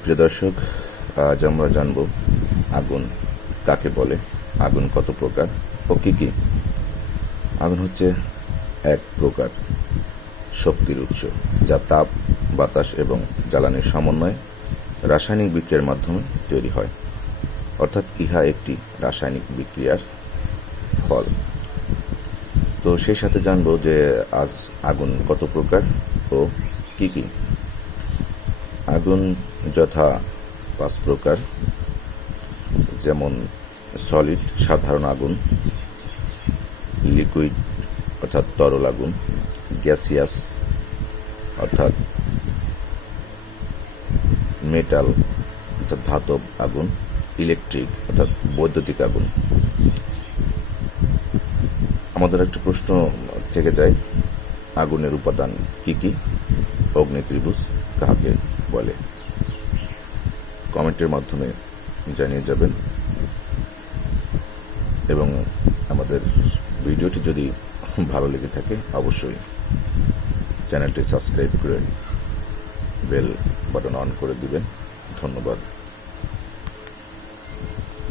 প্রিয় দর্শক, আজ আমরা জানব আগুন কাকে বলে, আগুন কত প্রকার ও কি কি। আগুন হচ্ছে এক প্রকার শক্তির উৎস, যা তাপ, বাতাস এবং জ্বালানির সমন্বয়ে রাসায়নিক বিক্রিয়ার মাধ্যমে তৈরি হয়, অর্থাৎ ইহা একটি রাসায়নিক বিক্রিয়ার ফল। তো সেই সাথে জানবো যে আজ আগুন কত প্রকার ও কি কি। আগুন যথা 5 প্রকার, যেমন সলিড সাধারণ আগুন, লিকুইড অর্থাৎ তরল আগুন, গ্যাসিয়াস অর্থাৎ মেটাল অর্থাৎ ধাতব আগুন, ইলেকট্রিক অর্থাৎ বৈদ্যুতিক আগুন। আমাদের একটা প্রশ্ন থেকে যায়, আগুনের উপাদান কি কি, অগ্নি ত্রিভুজ কাকে বলে? কমেন্টের মাধ্যমে জানিয়ে যাবেন এবং আমাদের ভিডিওটি যদি ভালো লেগে থাকে অবশ্যই চ্যানেলটি সাবস্ক্রাইব করে বেল বাটন অন করে দিবেন। ধন্যবাদ।